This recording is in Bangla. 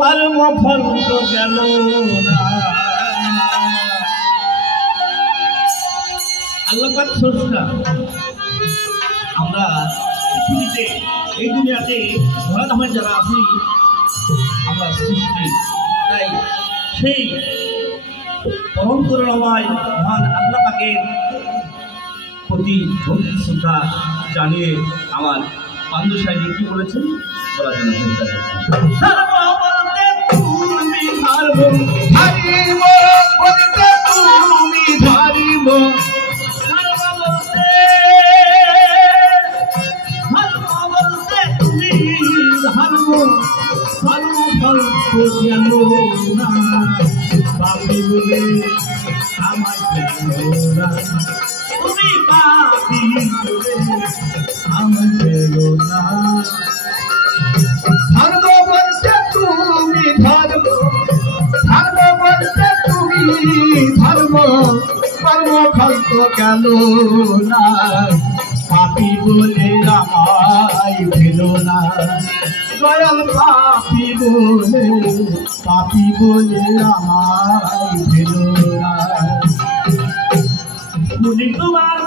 কর্মফল তো গেল না। আল্লাহ পাক স্রষ্টা। আমরা পৃথিবীতে এই দুনিয়াতে ধরাধামে যারা আছি আমরা সৃষ্টি, তাই সেই পরম করুণাময় মহান আল্লাহ পাকের প্রতি ভক্তি শ্রদ্ধা জানিয়ে আমার বান্ধব সাহেব কি বলেছেন বলা যেন তুমি ধারব ধারিব বলতে তুমি ধারিব তুমি ধারব কর্মফল তো গেল না। পাপি বলে আমায় পেল না, তুমি পাপি বলে আমায় পেল না। ধর্ম বলতে তুমি ধর্ম, ধর্ম বলতে তুমি ধর্ম, কর্মফল তো গেল না। পাপি বলে আমায় পেল না, দয়াল পাপি বলে আমায় পেল না। তোমার